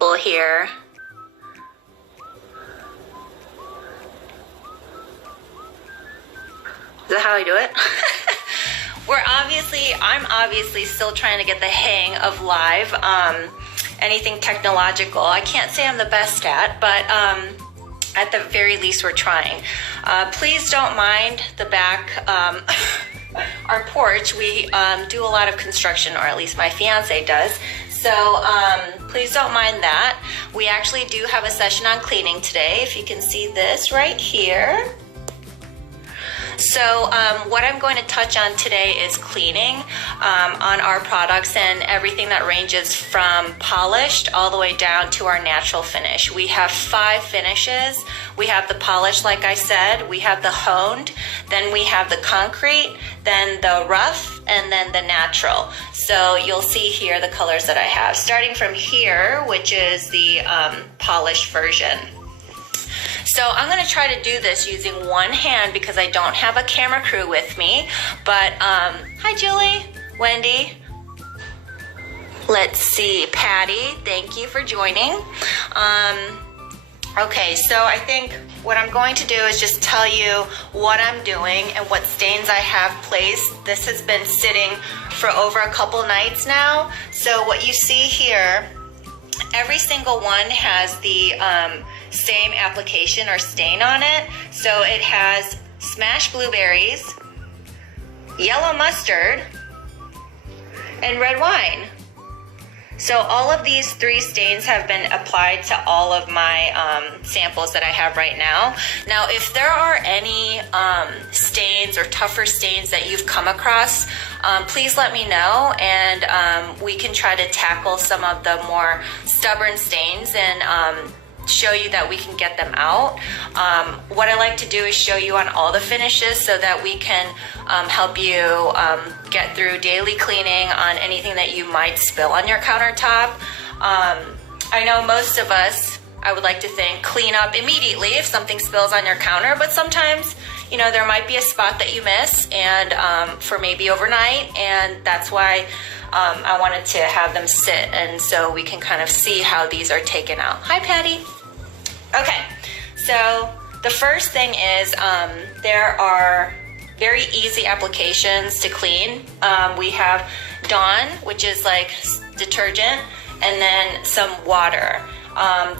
here. Is that how I do it? I'm obviously still trying to get the hang of live. Anything technological, I can't say I'm the best at, but at the very least, we're trying. Please don't mind the back, our porch. We do a lot of construction, or at least my fiance does. So please don't mind that. We actually do have a session on cleaning today. If you can see this right here. So what I'm going to touch on today is cleaning on our products and everything that ranges from polished all the way down to our natural finish. We have 5 finishes. We have the polished, like I said, we have the honed, then we have the concrete, then the rough, and then the natural. So you'll see here the colors that I have. Starting from here, which is the polished version. So I'm going to try to do this using one hand because I don't have a camera crew with me. But hi Julie, Wendy. Let's see, Patty, thank you for joining. Okay, so I think what I'm going to do is just tell you what I'm doing and what stains I have placed. This has been sitting for over a couple nights now. So what you see here, every single one has the same application or stain on it. So it has smashed blueberries, yellow mustard, and red wine. So all of these 3 stains have been applied to all of my samples that I have right now. Now, if there are any stains or tougher stains that you've come across, please let me know, and we can try to tackle some of the more stubborn stains and show you that we can get them out. What I like to do is show you on all the finishes so that we can help you get through daily cleaning on anything that you might spill on your countertop. I know most of us, I would like to think, clean up immediately if something spills on your counter, but sometimes, you know, there might be a spot that you miss, and for maybe overnight, and that's why I wanted to have them sit, and so we can kind of see how these are taken out. Hi, Patty. Okay, so the first thing is there are very easy applications to clean. We have Dawn, which is like detergent, and then some water.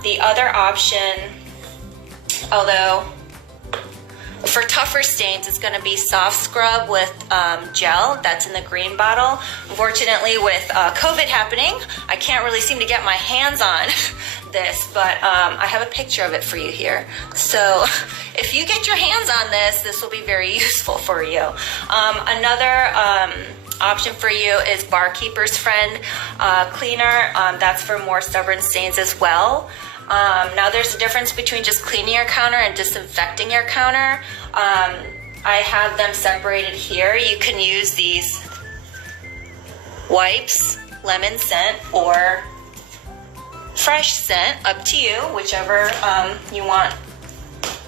The other option, although for tougher stains, it's going to be soft scrub with gel. That's in the green bottle. Unfortunately, with COVID happening, I can't really seem to get my hands on this, but I have a picture of it for you here. So if you get your hands on this, this will be very useful for you. Another option for you is Barkeeper's Friend Cleaner. That's for more stubborn stains as well. Now there's a difference between just cleaning your counter and disinfecting your counter. I have them separated here. You can use these wipes, lemon scent, or fresh scent, up to you, whichever you want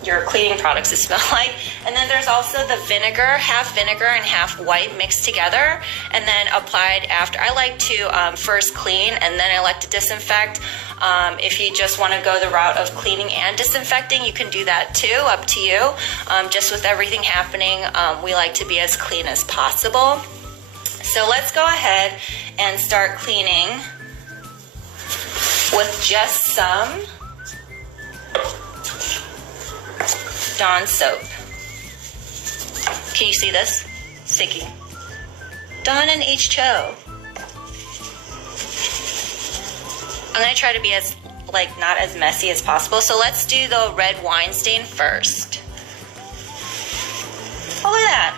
your cleaning products to smell like. And then there's also the vinegar, half vinegar and half white mixed together and then applied after. I like to first clean and then I like to disinfect. If you just want to go the route of cleaning and disinfecting, you can do that too, up to you. Just with everything happening, we like to be as clean as possible. So let's go ahead and start cleaning with just some Dawn soap. Can you see this? Sticky. Dawn and H2O. I'm going to try to be as, not as messy as possible. So let's do the red wine stain first. Oh, look at that.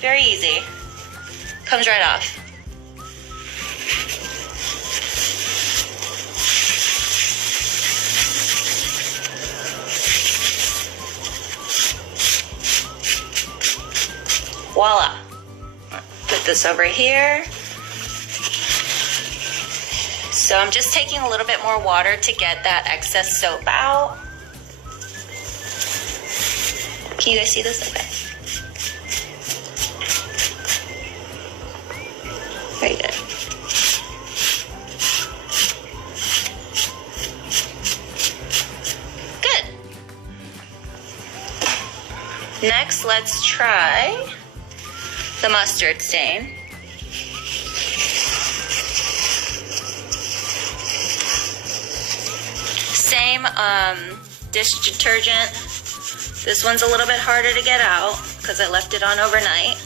Very easy. Comes right off. Voila. Put this over here. So I'm just taking a little bit more water to get that excess soap out. Can you guys see this? Okay. Very good. Next, let's try the mustard stain. Same dish detergent. This one's a little bit harder to get out because I left it on overnight.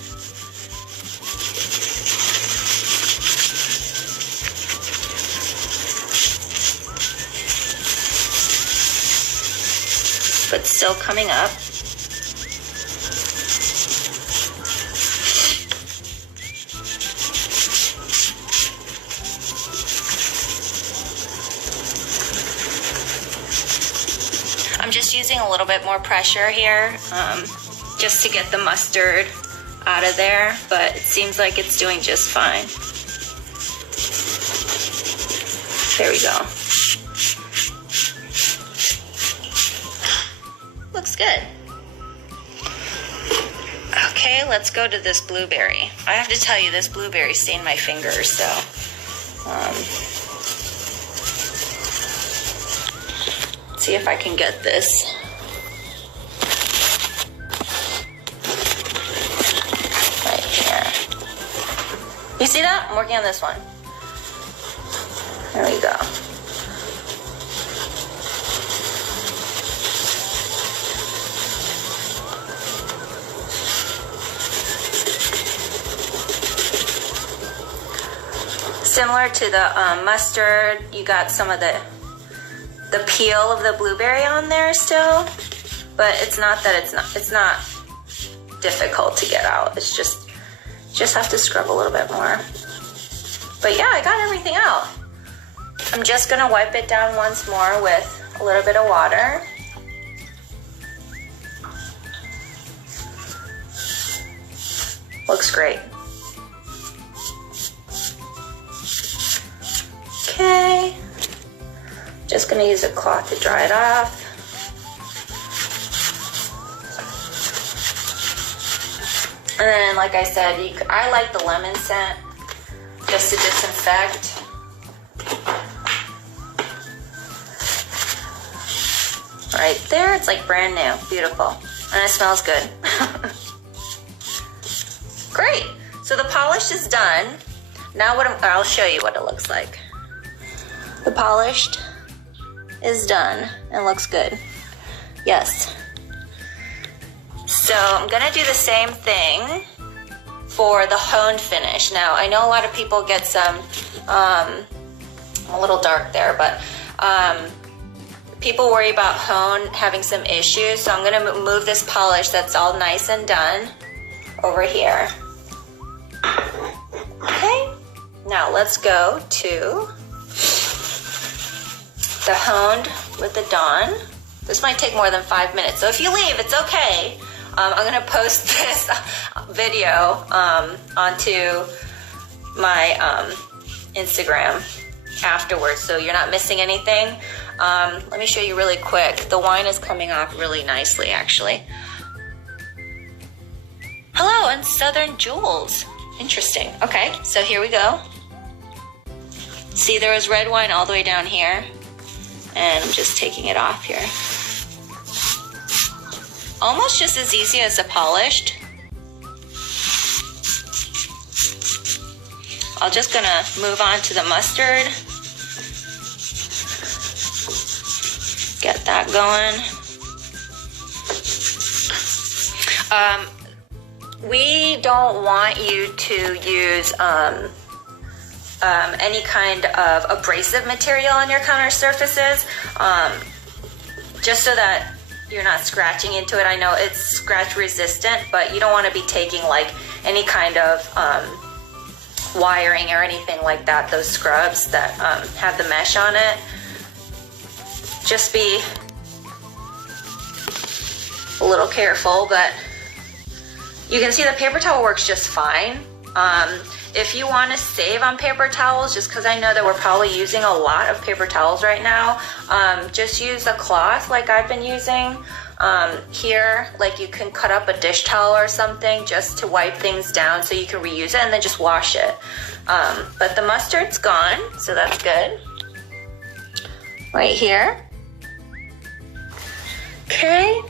But still coming up. I'm just using a little bit more pressure here, just to get the mustard out of there, but it seems like it's doing just fine. There we go. Looks good. Okay, let's go to this blueberry. I have to tell you, this blueberry stained my fingers, so see if I can get this. Right here. You see that? I'm working on this one. There we go. Similar to the mustard, you got some of the peel of the blueberry on there still, but it's not that it's not difficult to get out. It's just have to scrub a little bit more. But yeah, I got everything out. I'm just gonna wipe it down once more with a little bit of water. Looks great. Okay. Just gonna use a cloth to dry it off. And then, like I said, I like the lemon scent just to disinfect. Right there, it's like brand new, beautiful, and it smells good. Great. So the polish is done. Now I'll show you what it looks like. The polished is done and looks good. Yes. So I'm gonna do the same thing for the honed finish. Now I know a lot of people get some a little dark there, but people worry about hone having some issues. So I'm gonna move this polish that's all nice and done over here. Okay. Now let's go to the honed with the Dawn. This might take more than 5 minutes, so if you leave, it's okay. I'm gonna post this video onto my Instagram afterwards, so you're not missing anything. Let me show you really quick. The wine is coming off really nicely, actually. Hello, and Southern Jewels. Interesting. Okay, so here we go. See, there was red wine all the way down here, and I'm just taking it off here. Almost just as easy as the polished. I'm just gonna move on to the mustard. Get that going. We don't want you to use any kind of abrasive material on your counter surfaces, just so that you're not scratching into it. I know it's scratch resistant, but you don't want to be taking like any kind of wiring or anything like that, those scrubs that have the mesh on it. Just be a little careful, but you can see the paper towel works just fine. If you want to save on paper towels, just because I know that we're probably using a lot of paper towels right now, just use a cloth like I've been using. Here, like you can cut up a dish towel or something just to wipe things down so you can reuse it and then just wash it. But the mustard's gone, so that's good. Right here. Okay.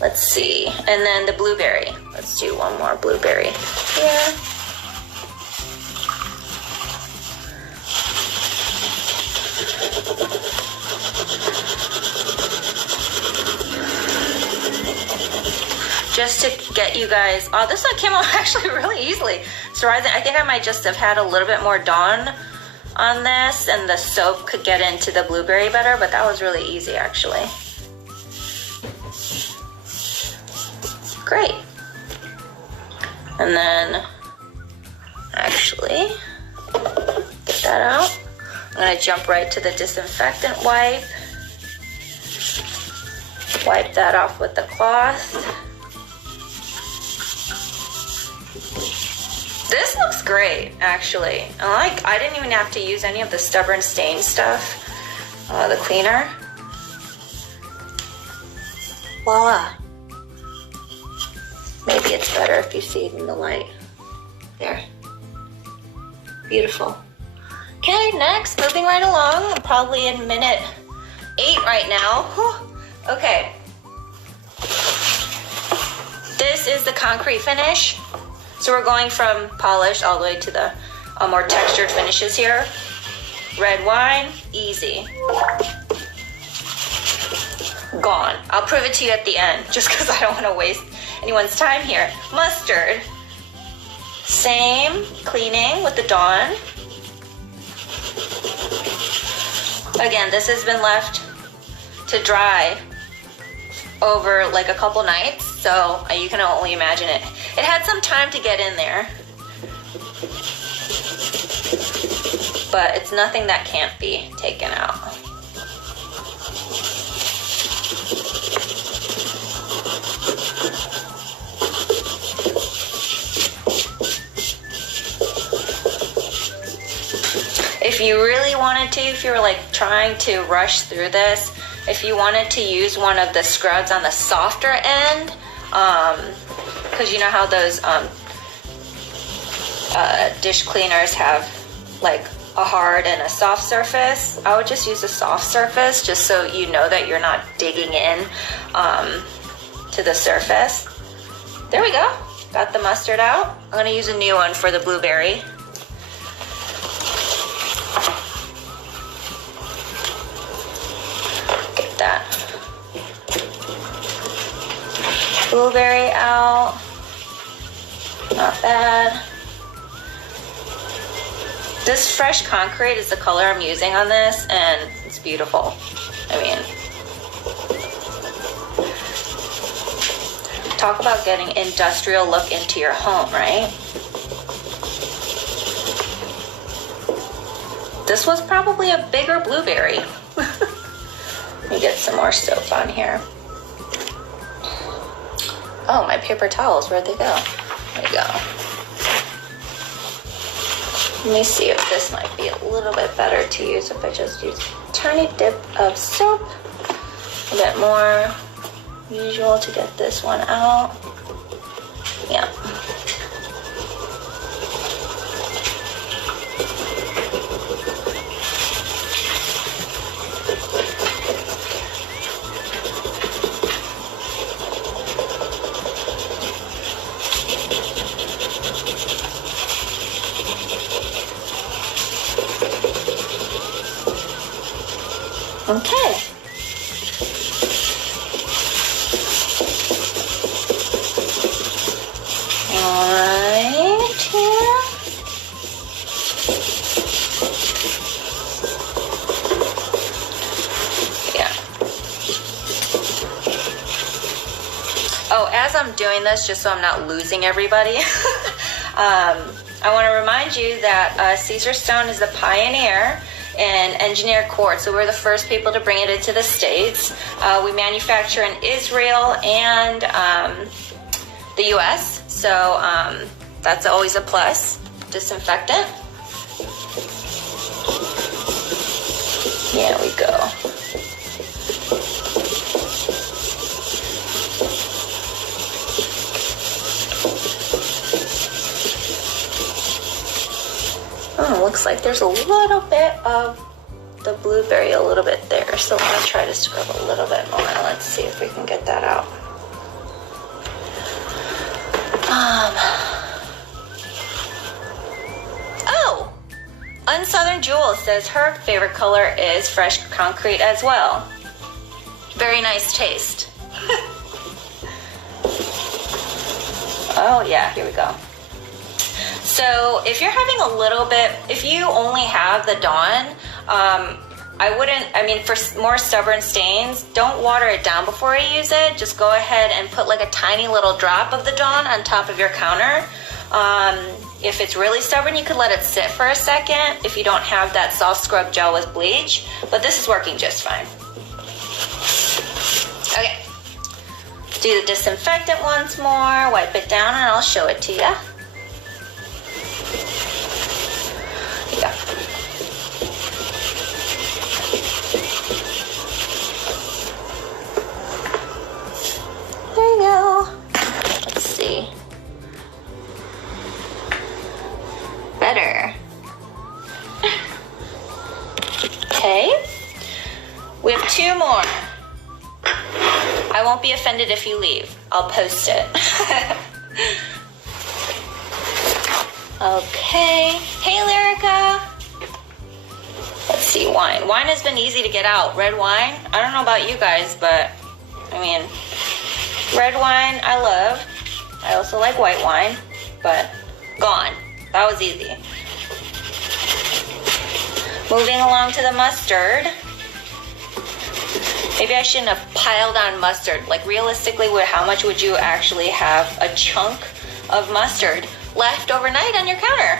Let's see. And then the blueberry. Let's do one more blueberry here. Just to get you guys, oh, this one came out actually really easily. Surprising. I think I might just have had a little bit more Dawn on this and the soap could get into the blueberry better, but that was really easy actually. Great. And then, actually, get that out. I'm gonna jump right to the disinfectant wipe. Wipe that off with the cloth. This looks great, actually. I didn't even have to use any of the stubborn stain stuff, the cleaner. Voila. Maybe it's better if you see it in the light. There. Beautiful. Okay, next, moving right along. I'm probably in minute 8 right now. Whew. Okay. This is the concrete finish. So we're going from polished all the way to the more textured finishes here. Red wine, easy. Gone. I'll prove it to you at the end, just because I don't want to waste anyone's time here. Mustard. Same cleaning with the Dawn. Again, this has been left to dry over like a couple nights, so you can only imagine it. It had some time to get in there, but it's nothing that can't be taken out. If you really wanted to, if you were like trying to rush through this, if you wanted to use one of the scrubs on the softer end, because you know how those dish cleaners have like a hard and a soft surface, I would just use a soft surface just so you know that you're not digging in to the surface. There we go. Got the mustard out. I'm gonna use a new one for the blueberry. Get that blueberry out. Not bad. This fresh concrete is the color I'm using on this, and it's beautiful. I mean, talk about getting industrial look into your home, right? This was probably a bigger blueberry. Let me get some more soap on here. Oh, my paper towels, where'd they go? There we go. Let me see if this might be a little bit better to use if I just use a tiny dip of soap. A bit more usual to get this one out. Yeah. Okay. Right here. Yeah. Oh, as I'm doing this, just so I'm not losing everybody, I want to remind you that Caesarstone is the pioneer in engineered quartz. So we're the first people to bring it into the States. We manufacture in Israel and the US, so that's always a plus. Disinfectant. Here we go. Oh, looks like there's a little bit of the blueberry a little bit there, so I'm gonna try to scrub a little bit more. Let's see if we can get that out. Oh, Unsouthern Jewel says her favorite color is fresh concrete as well. Very nice taste. Oh yeah, here we go. So if you're having a little bit, if you only have the Dawn, I mean, for more stubborn stains, don't water it down before you use it. Just go ahead and put like a tiny little drop of the Dawn on top of your counter. If it's really stubborn, you could let it sit for a second if you don't have that soft scrub gel with bleach, but this is working just fine. Okay, do the disinfectant once more, wipe it down, and I'll show it to you. Yeah. There you go. Let's see. Better. Okay. We have 2 more. I won't be offended if you leave. I'll post it. Okay. Hey, Lyrica. Let's see, wine. Wine has been easy to get out. Red wine. I don't know about you guys, but I mean, red wine I love. I also like white wine, but gone. That was easy. Moving along to the mustard. Maybe I shouldn't have piled on mustard. Like realistically, how much would you actually have a chunk of mustard left overnight on your counter?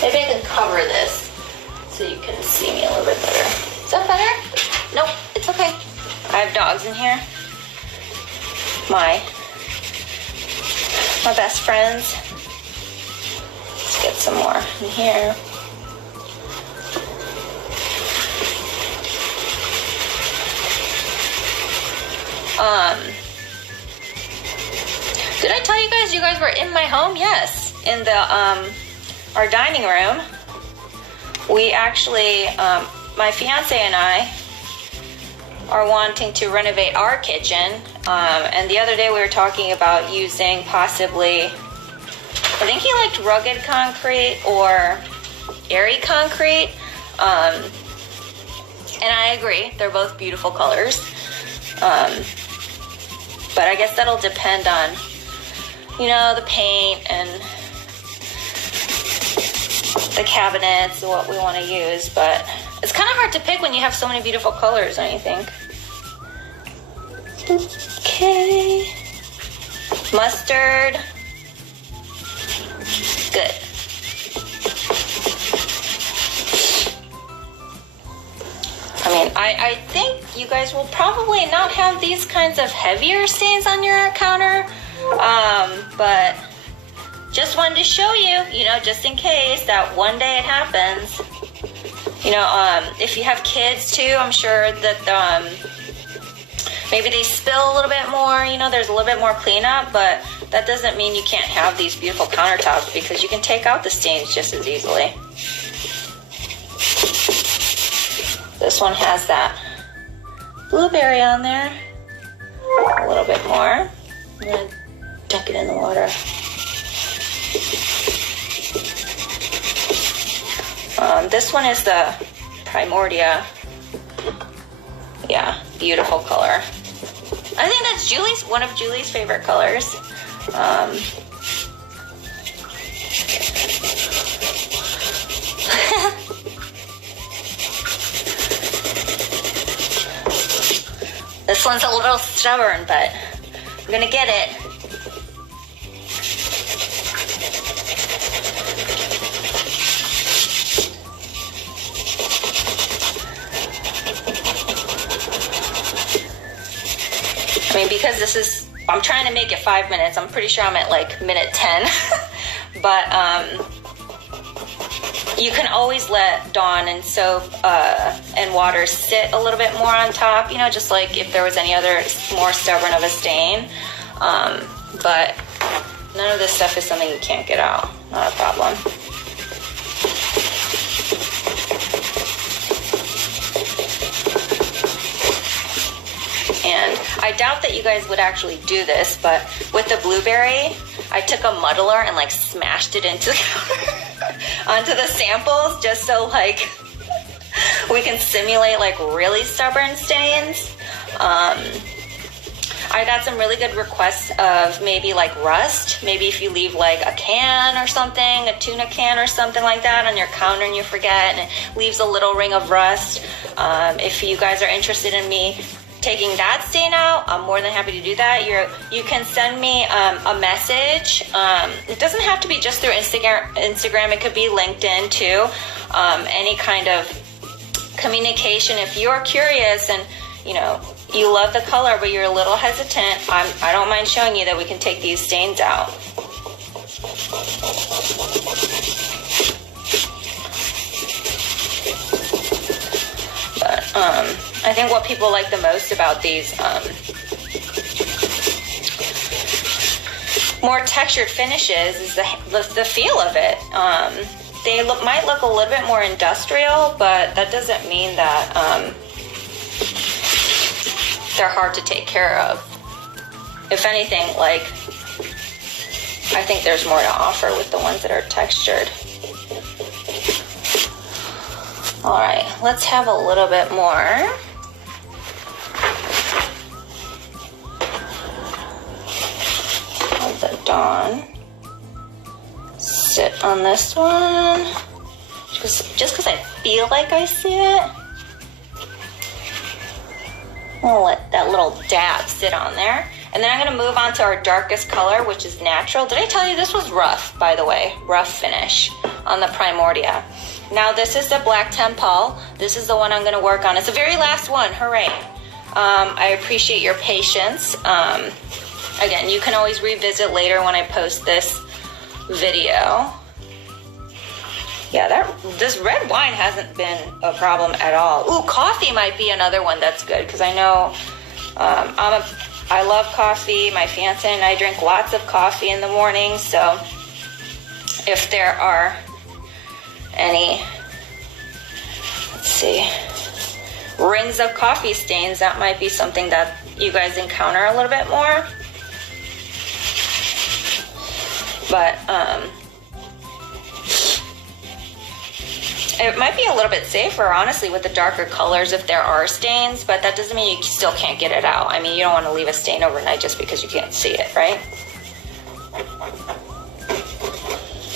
Maybe I can cover this so you can see me a little bit better. Is that better? Nope, it's okay. I have dogs in here. My best friends. Let's get some more in here. Did I tell you guys were in my home? Yes, in the our dining room. We actually, my fiance and I are wanting to renovate our kitchen. And the other day we were talking about using possibly, I think he liked rugged concrete or airy concrete. And I agree, they're both beautiful colors. But I guess that'll depend on, you know, the paint and the cabinets and what we want to use. But it's kind of hard to pick when you have so many beautiful colors, don't you think? Okay. Mustard. Good. I mean, I think you guys will probably not have these kinds of heavier stains on your counter, but just wanted to show you, you know, just in case that one day it happens. You know, if you have kids too, I'm sure that maybe they spill a little bit more, you know, there's a little bit more cleanup, but that doesn't mean you can't have these beautiful countertops because you can take out the stains just as easily. This one has that blueberry on there. A little bit more. I'm gonna dunk it in the water. This one is the Primordia. Yeah, beautiful color. I think that's one of Julie's favorite colors. This one's a little stubborn, but I'm gonna get it. I mean, because this is, I'm trying to make it 5 minutes. I'm pretty sure I'm at like minute 10. But you can always let Dawn and soap and water sit a little bit more on top, you know, just like if there was any other more stubborn of a stain. But none of this stuff is something you can't get out. Not a problem. And I doubt that you guys would actually do this, but with the blueberry, I took a muddler and like smashed it into onto the samples just so like we can simulate like really stubborn stains. I got some really good requests of maybe like rust. Maybe if you leave like a can or something, a tuna can or something like that on your counter and you forget and it leaves a little ring of rust. If you guys are interested in me taking that stain out, I'm more than happy to do that. You can send me a message. It doesn't have to be just through Instagram. It could be LinkedIn too. Any kind of communication. If you're curious and you know you love the color but you're a little hesitant, I don't mind showing you that we can take these stains out. But I think what people like the most about these more textured finishes is the feel of it. They might look a little bit more industrial, but that doesn't mean that they're hard to take care of. If anything, like, I think there's more to offer with the ones that are textured. All right, let's have a little bit more. Let the Dawn sit on this one. Just because I feel like I see it. I'll let that little dab sit on there. And then I'm going to move on to our darkest color, which is natural. Did I tell you this was rough, by the way? Rough finish on the Primordia. Now this is the Black Tempal. This is the one I'm going to work on. It's the very last one. Hooray. I appreciate your patience. Again, you can always revisit later when I post this video. Yeah, this red wine hasn't been a problem at all. Ooh, coffee might be another one that's good because I know I love coffee. My fiance and I drink lots of coffee in the morning. So if there are any, let's see, rings of coffee stains, that might be something that you guys encounter a little bit more. But it might be a little bit safer, honestly, with the darker colors if there are stains, but that doesn't mean you still can't get it out. I mean, you don't want to leave a stain overnight just because you can't see it, right?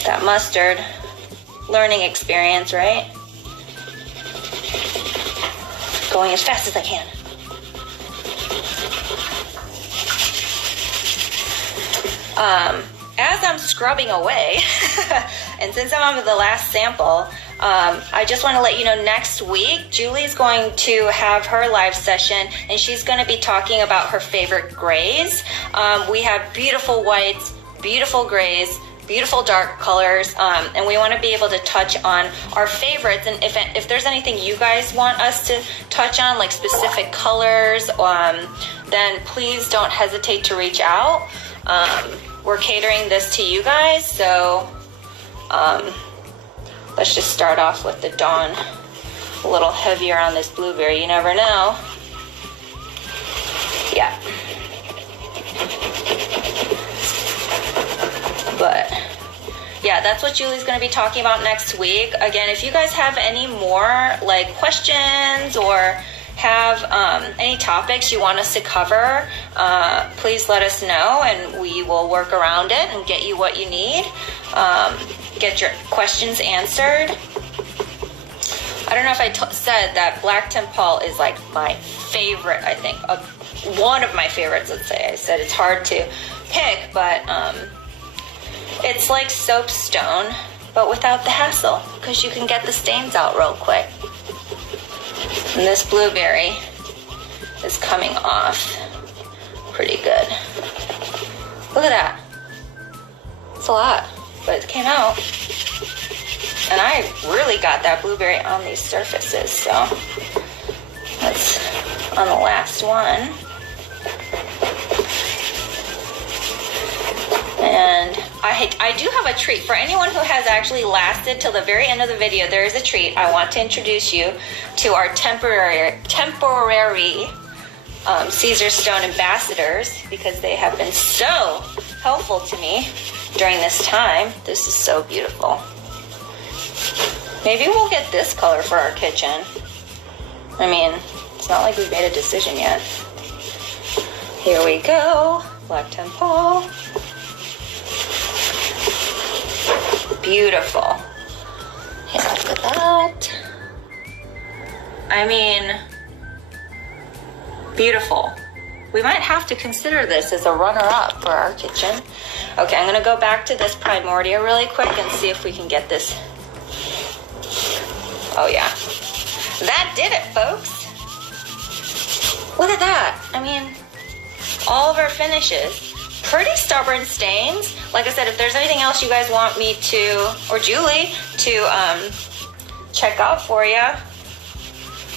That mustard, learning experience, right? Going as fast as I can. As I'm scrubbing away, and since I'm on the last sample, I just want to let you know next week, Julie's going to have her live session and she's going to be talking about her favorite grays. We have beautiful whites, beautiful grays, beautiful dark colors, and we want to be able to touch on our favorites. And if there's anything you guys want us to touch on, like specific colors, then please don't hesitate to reach out. We're catering this to you guys, so let's just start off with the Dawn. A little heavier on this blueberry, you never know. Yeah. But yeah, that's what Julie's going to be talking about next week. Again, if you guys have any more like questions or have any topics you want us to cover, please let us know and we will work around it and get you what you need. Get your questions answered. I don't know if I said that Black Tempal is like my favorite, I think. One of my favorites, let's say. I said it's hard to pick, but it's like soapstone, but without the hassle, because you can get the stains out real quick. And this blueberry is coming off pretty good. Look at that. It's a lot, but it came out. And I really got that blueberry on these surfaces, so that's on the last one. And I do have a treat for anyone who has actually lasted till the very end of the video. There is a treat. I want to introduce you to our temporary Caesar Stone ambassadors because they have been so helpful to me during this time. This is so beautiful. Maybe we'll get this color for our kitchen. I mean, it's not like we've made a decision yet. Here we go. Black Temple. Beautiful. Yeah, look at that. I mean, beautiful. We might have to consider this as a runner-up for our kitchen. Okay, I'm gonna go back to this Primordia really quick and see if we can get this. Oh yeah, that did it, folks. Look at that. I mean, all of our finishes. Pretty stubborn stains. Like I said, if there's anything else you guys want me to, or Julie, to check out for you.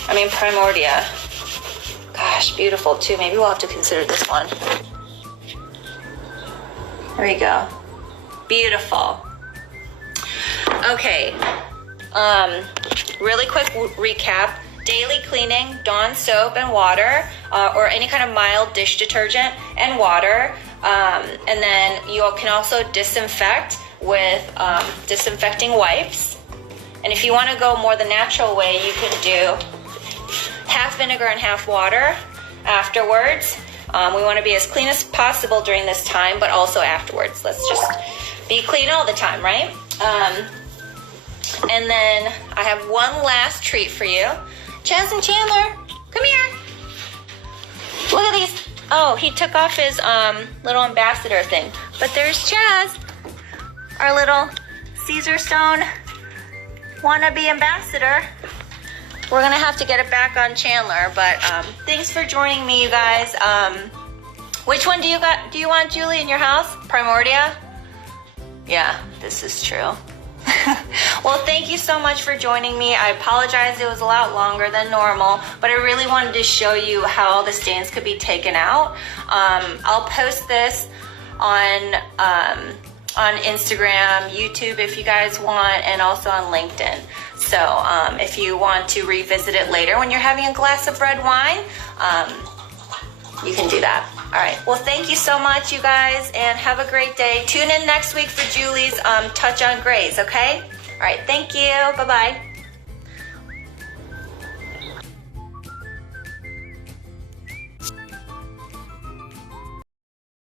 I mean, Primordia. Gosh, beautiful too. Maybe we'll have to consider this one. There we go. Beautiful. Okay. Really quick recap. Daily cleaning, Dawn soap and water, or any kind of mild dish detergent and water. And then you can also disinfect with disinfecting wipes. And if you want to go more the natural way, you can do half vinegar and half water afterwards. We want to be as clean as possible during this time, but also afterwards. Let's just be clean all the time, right? And then I have one last treat for you. Chaz and Chandler, come here. Look at these. Oh, he took off his little ambassador thing. But there's Chaz, our little Caesar Stone wannabe ambassador. We're gonna have to get it back on Chandler, but thanks for joining me, you guys. Which one do you want, Julie, in your house? Primordia? Yeah, this is true. Well, thank you so much for joining me. I apologize, it was a lot longer than normal, but I really wanted to show you how all the stains could be taken out. I'll post this on Instagram, YouTube if you guys want, and also on LinkedIn. So if you want to revisit it later when you're having a glass of red wine, you can do that. All right. Well, thank you so much, you guys, and have a great day. Tune in next week for Julie's Touch on Grays, okay? All right. Thank you. Bye-bye.